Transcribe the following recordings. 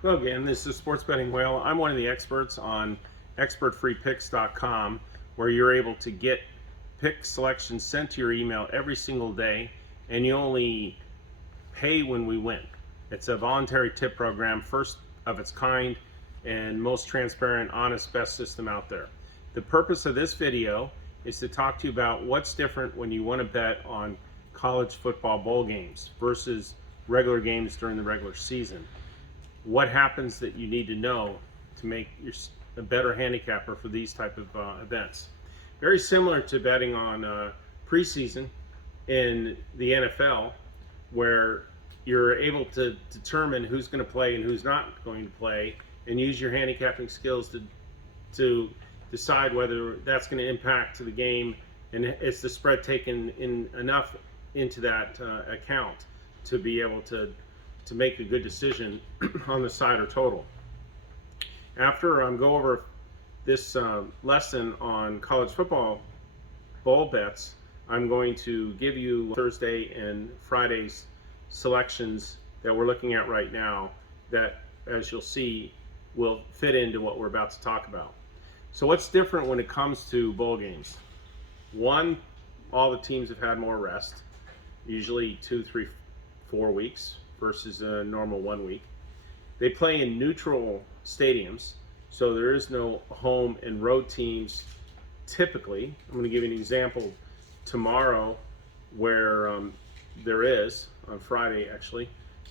Hello again, this is Sports Betting Whale. I'm one of the experts on expertfreepicks.com, where you're able to get pick selections sent to your email every single day, and you only pay when we win. It's a voluntary tip program, first of its kind, and most transparent, honest, best system out there. The purpose of this video is to talk to you about what's different when you want to bet on college football bowl games versus regular games during the regular season. What happens that you need to know to make you a better handicapper for these type of events. Very similar to betting on preseason in the NFL, where you're able to determine who's going to play and who's not going to play, and use your handicapping skills to decide whether that's going to impact the game, and is the spread taken in enough into that account to be able to make a good decision on the side or total. After I go over this lesson on college football bowl bets, I'm going to give you Thursday and Friday's selections that we're looking at right now that, as you'll see, will fit into what we're about to talk about. So what's different when it comes to bowl games? One, all the teams have had more rest, usually 2, 3, 4 weeks versus a normal 1 week. They play in neutral stadiums, so there is no home and road teams typically. I'm going to give you an example tomorrow where there is, on Friday actually,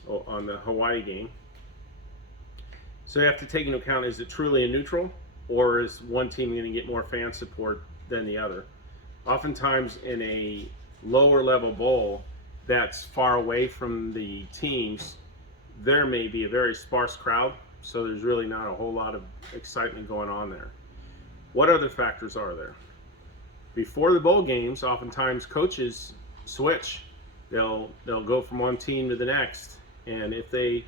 on the Hawaii game. So you have to take into account, is it truly a neutral, or is one team going to get more fan support than the other? Oftentimes in a lower level bowl that's far away from the teams, there may be a very sparse crowd, so there's really not a whole lot of excitement going on there. What other factors are there? Before the bowl games, oftentimes coaches switch. They'll go from one team to the next, and if they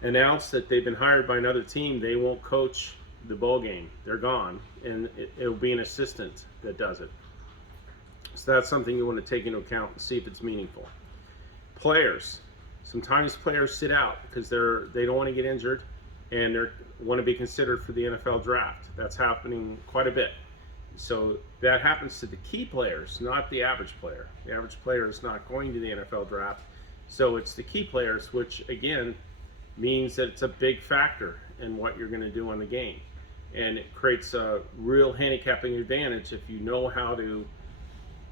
announce that they've been hired by another team, they won't coach the bowl game. They're gone, and it'll be an assistant that does it. So that's something you want to take into account and see if it's meaningful. Players. Sometimes players sit out because they don't want to get injured and they want to be considered for the NFL draft. That's happening quite a bit. So that happens to the key players, not the average player. The average player is not going to the NFL draft. So it's the key players, which again means that it's a big factor in what you're going to do on the game. And it creates a real handicapping advantage if you know how to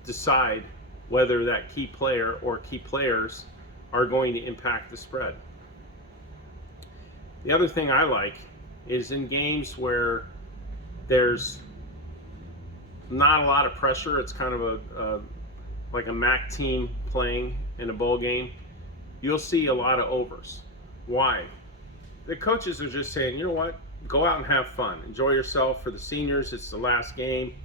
decide whether that key player or key players are going to impact the spread. The other thing I like is in games where there's not a lot of pressure, it's kind of like a MAC team playing in a bowl game, you'll see a lot of overs. Why? The coaches are just saying, you know what, go out and have fun, enjoy yourself. For the seniors, it's the last game,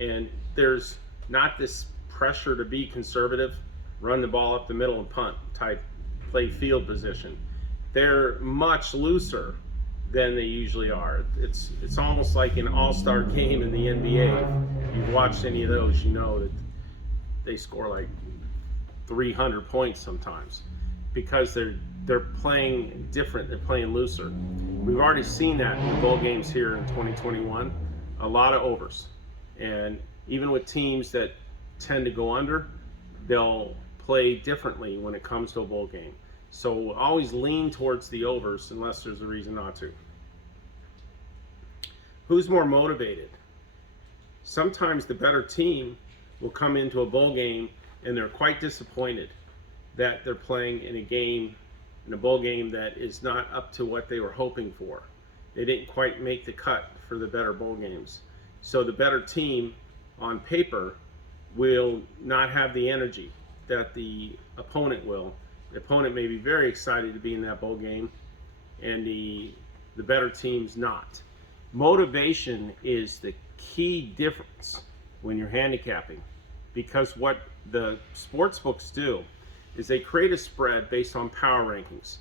and there's not this pressure to be conservative, run the ball up the middle and punt type play field position. They're much looser than they usually are. It's almost like an all-star game in the NBA. If you've watched any of those, you know that they score like 300 points sometimes because they're playing different, they're playing looser. We've already seen that in the bowl games here in 2021, a lot of overs. And even with teams that tend to go under, they'll play differently when it comes to a bowl game. So always lean towards the overs unless there's a reason not to. Who's more motivated? Sometimes the better team will come into a bowl game and they're quite disappointed that they're playing in a bowl game that is not up to what they were hoping for. They didn't quite make the cut for the better bowl games. So the better team on paper will not have the energy that the opponent will. The opponent may be very excited to be in that bowl game, and the better team's not. Motivation is the key difference when you're handicapping, because what the sports books do is they create a spread based on power rankings.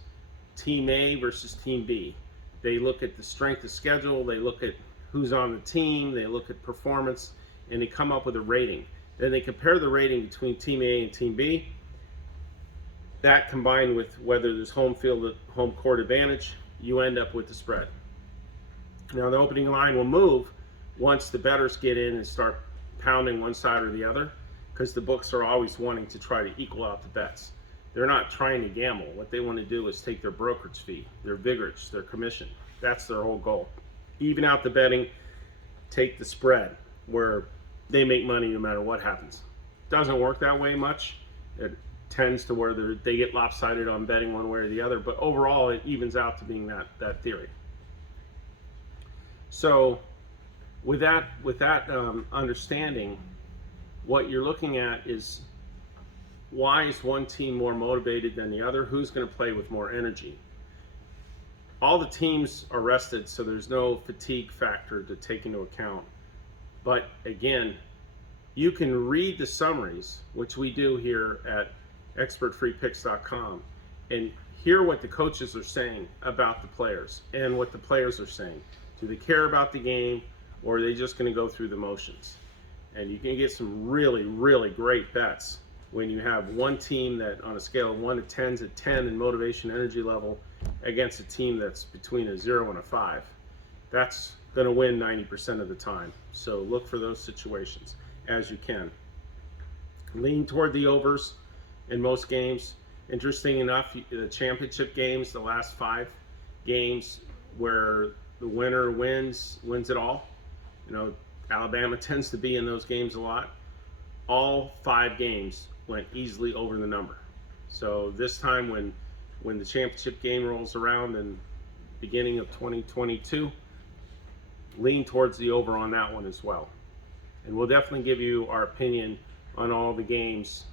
Team A versus Team B. They look at the strength of schedule, they look at who's on the team, they look at performance, and they come up with a rating. Then they compare the rating between Team A and Team B. That combined with whether there's home court advantage, you end up with the spread. Now the opening line will move once the bettors get in and start pounding one side or the other, because the books are always wanting to try to equal out the bets. They're not trying to gamble. What they want to do is take their brokerage fee, their vigorage, their commission. That's their whole goal. Even out the betting, take the spread, where they make money no matter what happens. Doesn't work that way much. It tends to where they get lopsided on betting one way or the other, but overall it evens out to being that theory. So with that understanding, what you're looking at is, why is one team more motivated than the other? Who's going to play with more energy? All the teams are rested, so there's no fatigue factor to take into account. But again, you can read the summaries, which we do here at expertfreepicks.com, and hear what the coaches are saying about the players and what the players are saying. Do they care about the game, or are they just going to go through the motions? And you can get some really, really great bets when you have one team that, on a scale of 1 to 10, is at 10 in motivation energy level against a team that's between a 0 and a 5. That's going to win 90% of the time. So look for those situations as you can. Lean toward the overs in most games. Interesting enough, the championship games, the last 5 games where the winner wins it all. You know, Alabama tends to be in those games a lot. All 5 games went easily over the number. So this time when the championship game rolls around in beginning of 2022, lean towards the over on that one as well. And we'll definitely give you our opinion on all the games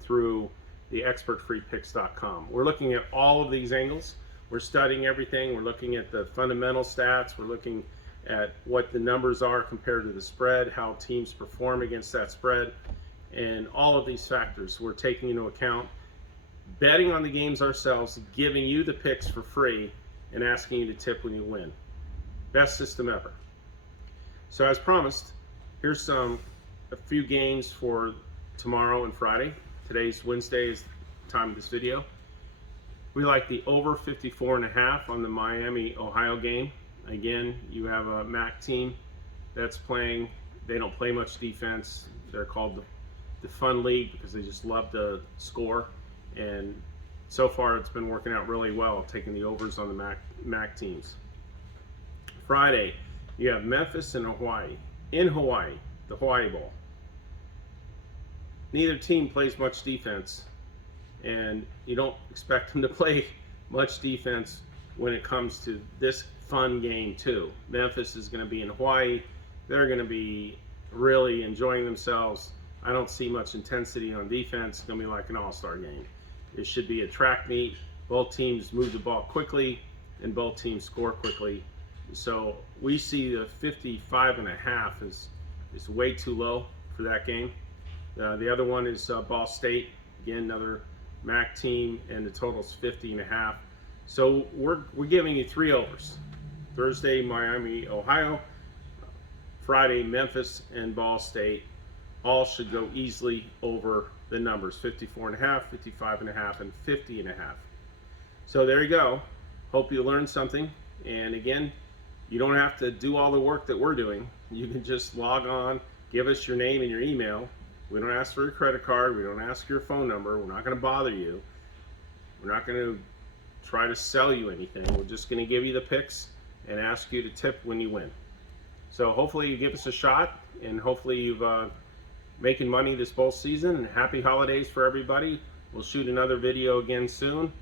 through the expertfreepicks.com. We're looking at all of these angles. We're studying everything. We're looking at the fundamental stats. We're looking at what the numbers are compared to the spread, how teams perform against that spread, and all of these factors we're taking into account. Betting on the games ourselves, giving you the picks for free, and asking you to tip when you win. Best system ever. So as promised, here's a few games for tomorrow and Friday. Today's Wednesday is the time of this video. We like the over 54.5 on the Miami, Ohio game. Again, you have a MAC team that's playing. They don't play much defense. They're called the Fun League because they just love to score. And so far, it's been working out really well, taking the overs on the MAC teams. Friday, you have Memphis and Hawaii. In Hawaii, the Hawaii Bowl. Neither team plays much defense, and you don't expect them to play much defense when it comes to this fun game too. Memphis is going to be in Hawaii. They're going to be really enjoying themselves. I don't see much intensity on defense. It's going to be like an all-star game. It should be a track meet. Both teams move the ball quickly, and both teams score quickly. So we see the 55.5 is way too low for that game. The other one is Ball State. Again, another MAC team, and the total's 50.5. So we're giving you 3 overs. Thursday, Miami, Ohio. Friday, Memphis and Ball State. All should go easily over the numbers, 54.5, 55.5, and 50.5. So there you go. Hope you learned something. And again, you don't have to do all the work that we're doing. You can just log on, give us your name and your email. We don't ask for your credit card. We don't ask your phone number. We're not going to bother you. We're not going to try to sell you anything. We're just going to give you the picks and ask you to tip when you win. So hopefully you give us a shot, and hopefully you've making money this bowl season, and happy holidays for everybody. We'll shoot another video again soon.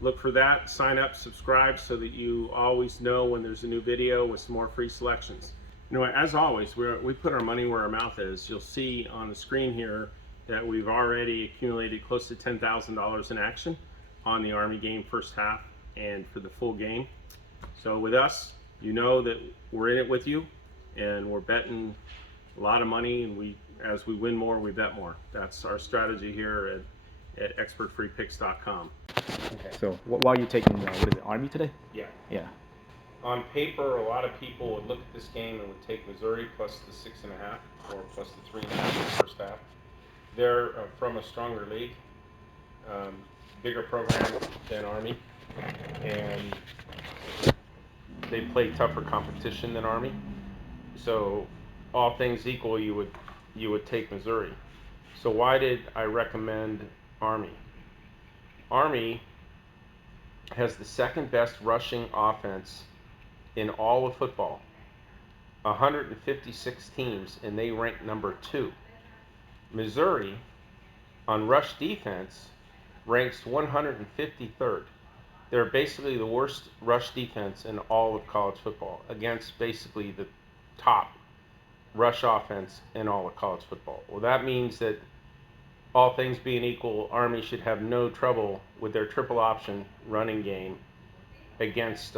Look for that. Sign up, subscribe, so that you always know when there's a new video with some more free selections. You know, as always, we put our money where our mouth is. You'll see on the screen here that we've already accumulated close to $10,000 in action on the Army game first half and for the full game. So with us, you know that we're in it with you, and we're betting a lot of money, and as we win more, we bet more. That's our strategy here at expertfreepicks.com. Okay. So while you're taking, what is it, Army today? Yeah. Yeah. On paper, a lot of people would look at this game and would take Missouri plus the 6.5 or plus the 3.5 in the first half. They're from a stronger league, bigger program than Army, and they play tougher competition than Army. So all things equal, you would take Missouri. So why did I recommend Army? Army has the second best rushing offense in all of football. 156 teams, and they rank number 2. Missouri, on rush defense, ranks 153rd. They're basically the worst rush defense in all of college football against basically the top rush offense in all of college football. Well, that means that all things being equal, Army should have no trouble with their triple option running game against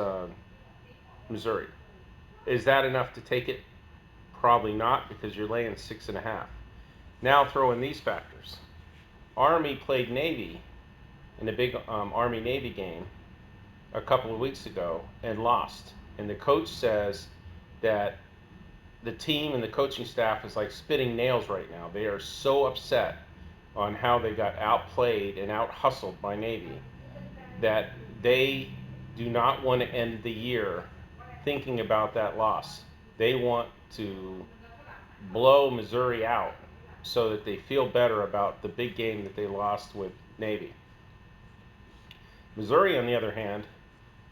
Missouri. Is that enough to take it? Probably not, because you're laying 6.5. Now throw in these factors. Army played Navy in a big Army-Navy game a couple of weeks ago and lost. And the coach says that the team and the coaching staff is like spitting nails right now. They are so upset on how they got outplayed and out-hustled by Navy that they do not want to end the year thinking about that loss. They want to blow Missouri out so that they feel better about the big game that they lost with Navy. Missouri, on the other hand,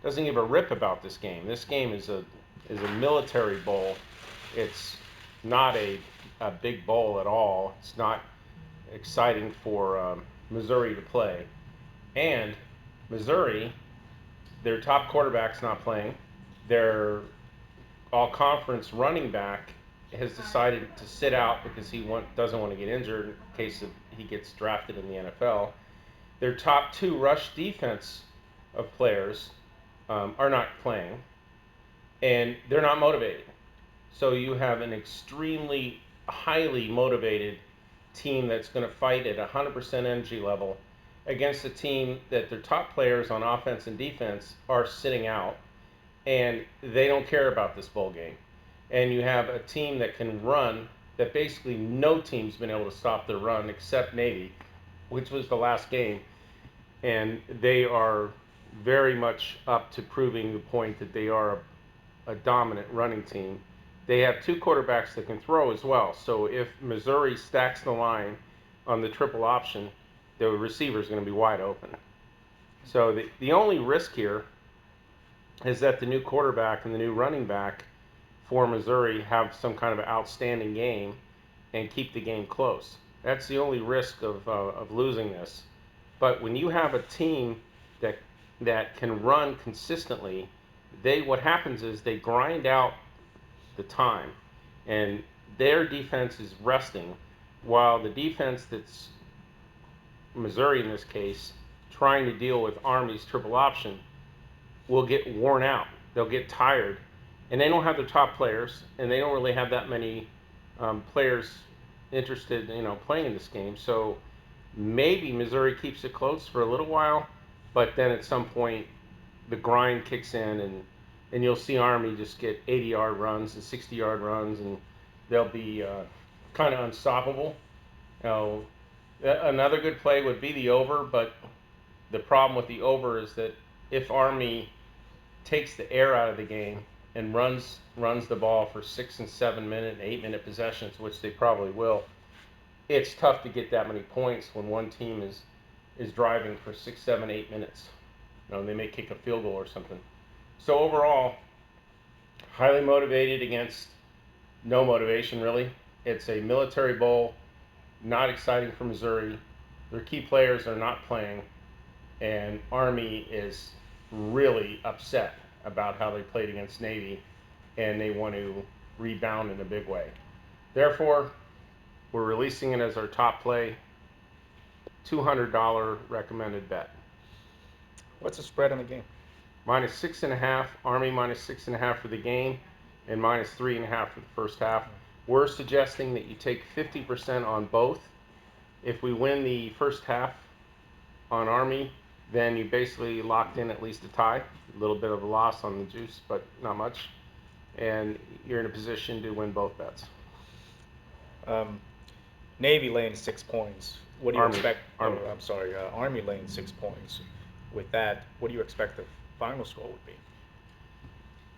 doesn't give a rip about this game. This game is a military bowl. It's not a big bowl at all. It's not exciting for Missouri to play. And Missouri, their top quarterback's not playing. Their all-conference running back has decided to sit out because he doesn't want to get injured in case he gets drafted in the NFL. Their top 2 rush defense of players are not playing, and they're not motivated. So you have an extremely highly motivated team that's going to fight at 100% energy level against a team that their top players on offense and defense are sitting out, and they don't care about this bowl game. And you have a team that can run, that basically no team's been able to stop their run except Navy, which was the last game. And they are very much up to proving the point that they are a dominant running team. They have 2 quarterbacks that can throw as well. So if Missouri stacks the line on the triple option, the receiver is going to be wide open. So the only risk here is that the new quarterback and the new running back for Missouri have some kind of outstanding game and keep the game close. That's the only risk of losing this. But when you have a team that can run consistently, what happens is they grind out the time, and their defense is resting, while the defense that's Missouri in this case, trying to deal with Army's triple option, will get worn out. They'll get tired, and they don't have their top players, and they don't really have that many players interested, playing in this game. So maybe Missouri keeps it close for a little while, but then at some point the grind kicks in, and you'll see Army just get 80-yard runs and 60-yard runs, and they'll be kind of unstoppable. Another good play would be the over, but the problem with the over is that if Army takes the air out of the game and runs the ball for 6 and 7 minute and 8 minute possessions, which they probably will, it's tough to get that many points when one team is driving for 6, 7, 8 minutes. They may kick a field goal or something. So overall, highly motivated against no motivation, really. It's a military bowl, not exciting for Missouri. Their key players are not playing, and Army is really upset about how they played against Navy, and they want to rebound in a big way. Therefore, we're releasing it as our top play, $200 recommended bet. What's the spread on the game? -6.5, Army -6.5 for the game, and -3.5 for the first half. We're suggesting that you take 50% on both. If we win the first half on Army, then you basically locked in at least a tie. A little bit of a loss on the juice, but not much. And you're in a position to win both bets. Navy laying 6 points. What do you expect? Army. I'm sorry, Army laying 6 points. With that, what do you expect the final score would be?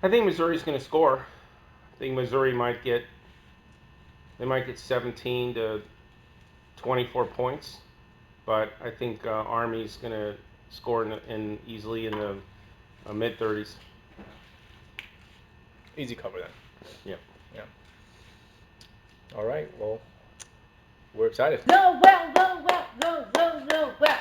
I think Missouri's going to score. I think Missouri might get 17 to 24 points, but I think Army's going to score in easily in the mid 30s. Easy cover then. Yeah. Yeah. All right. Well, we're excited. Go well, go well, go well, go well.